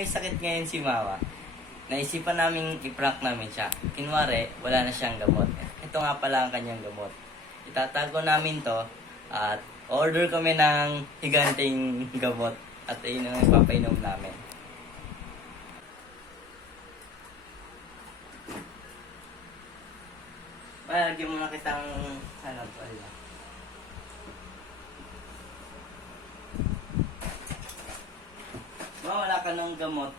may sakit ngayon si Mama, naisipan namin i-prank namin siya. Kinwari, wala na siyang gamot. Ito nga pala ang kanyang gamot. Itatago namin to at order kami ng higanting gamot at ayun ang ipapainom namin. Lagyan mo na kitang ano to. Wala ka ng gamot.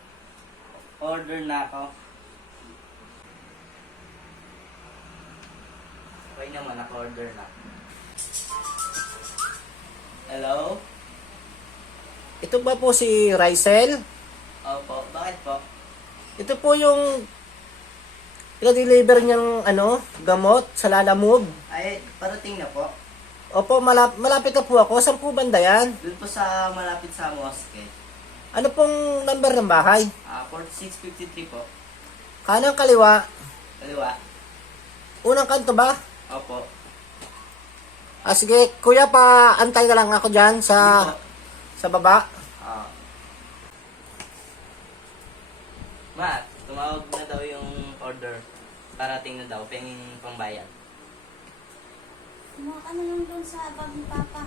Order na ako. Okay naman, naka-order na. Hello? Ito ba po si Rysel? Opo, bakit po? Ito po yung ina-deliver niyang gamot sa Lalamove. Ay, parating na po. Opo, malapit na po ako. Saan po banda yan? Doon po sa malapit sa mosque. Ano pong number ng bahay? 4653 po. Kanang kaliwa? Kaliwa. Unang kanto ba? Opo. Sige, kuya, antay na lang ako dyan sa baba. Ma, tumawag na daw yung order. Parating na daw, penging pambayad. Kumuha ka na lang doon sa bag ni Papa.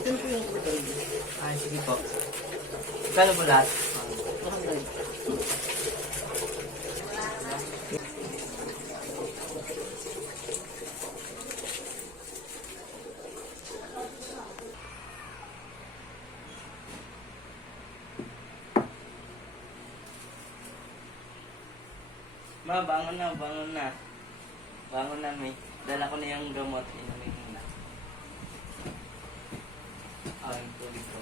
Ito po yung order. Ay, sige po. Kano po lahat? Ma, bangon na, bangon na. Bangon na, may. Dala ko na yung gamot. Inumin mo na. Ay, tubig ko.